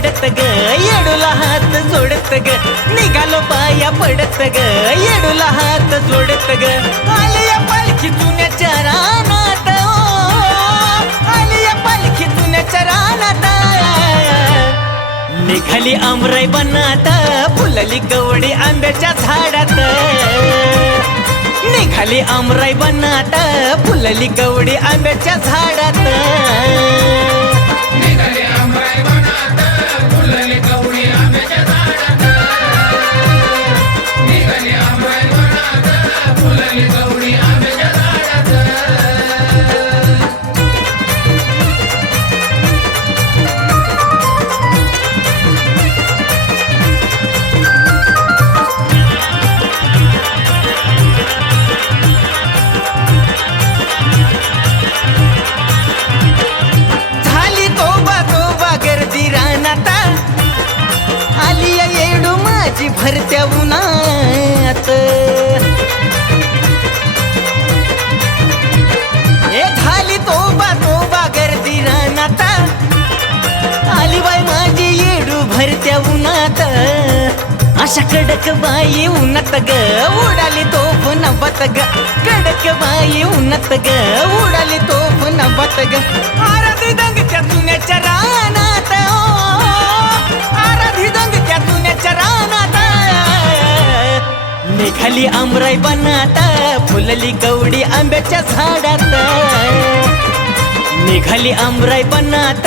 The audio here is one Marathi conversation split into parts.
पडत ग येडूला हात जोडत ग निघालो पाया पडत ग येडूला हात जोडत ग आलिया पालखी जुन्याच्या रानात ओ, आली पालखी जुन्याच्या रानात निघाली आमराई बनात फुलली कवडी आंब्याच्या झाडात. निघाली आमराई बनात फुलली कवडी आंब्याच्या झाडात. येडू उन्हात. अशा कडक बाई उन्हात ग उडाली तोफ नबत ग. कडक बाई उन्हात ग उडाली तोफ नबत ग. आराधी दंग त्या चुन्याच्या रानात. आराधी दंग त्या चुन्याच्या रानात. निघाली आमराई बनात फुलली कवडी आंब्याच्या झाडात. निघाली आमराई बनात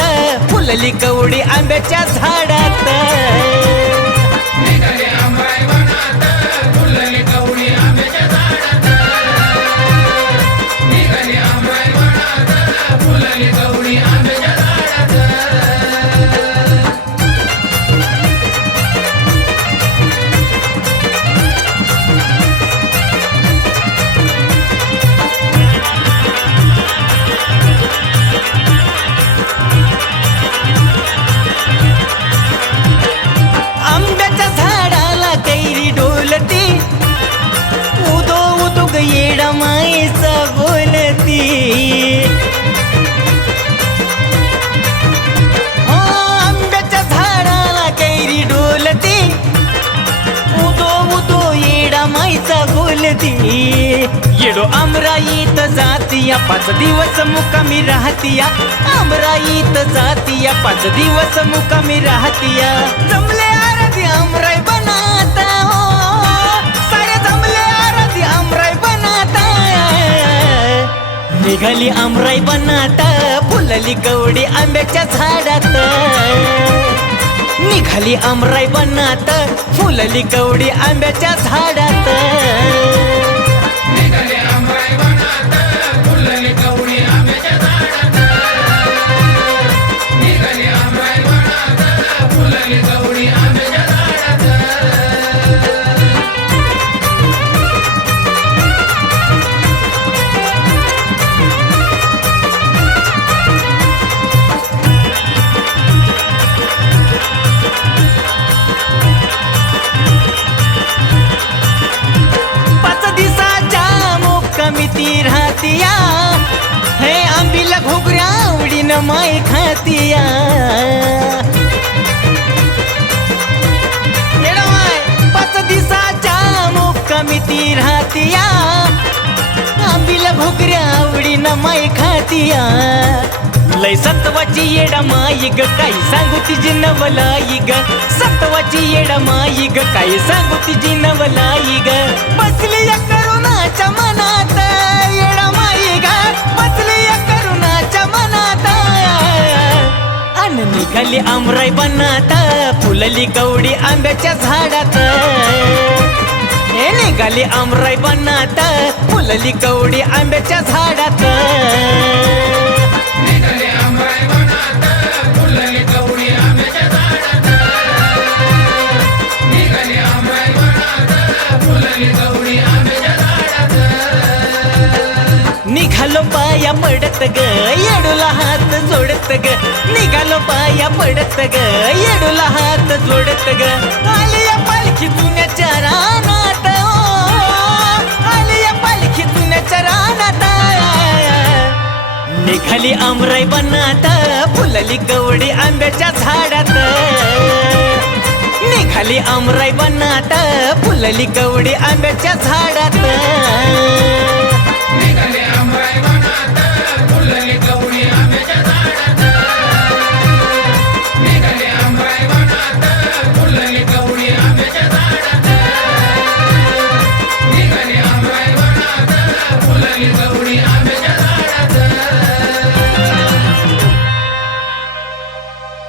फुलली कवडी आंब्याच्या झाडात. ती येडो आमराईत जातीया पाच दिवस मुकामी राहतीया. आमराईत जातीया पाच दिवस मुकामी राहतीया. जमले आराधी आमराई बनाता हो. सारे जमले आराधी आमराई बनाता. निघाली आमराई बनाता फुलली कवडी आंब्याच्या झाडात. निघाली आमराई बनात फुलली कवडी आंब्याच्या झाडात. मुक्कामिती राहतिया आंबीला घोगऱ्या आवडीनं माय खातिया. लय सत्वाची येडा माई ग काही सांगू तिची नवलाई ग. सत्वाची येडा माई ग काही सांगू तिची नवलाई ग. बसली या करुणाच्या मनात येडा माई ग. बसली या करुणाच्या मनात. अन निघाली आमराई बनात फुलली कवडी आंब्याच्या झाडात. हे निघाली आमराई बनात फुलली कवडी आंब्याच्या झाडात. निघाले पाया पडत ग येडूला हात जोडत ग. निघालो पाया पडत ग येडूला हात जोडत ग आली या पालखी जुन्याच्या रानात. आली या पालखी जुन्याच्या रानात. निघाली आमराई बनात फुलली गवडी आंब्याच्या झाडात. निघाली आमराई बनात फुलली गवडी आंब्याच्या झाडात.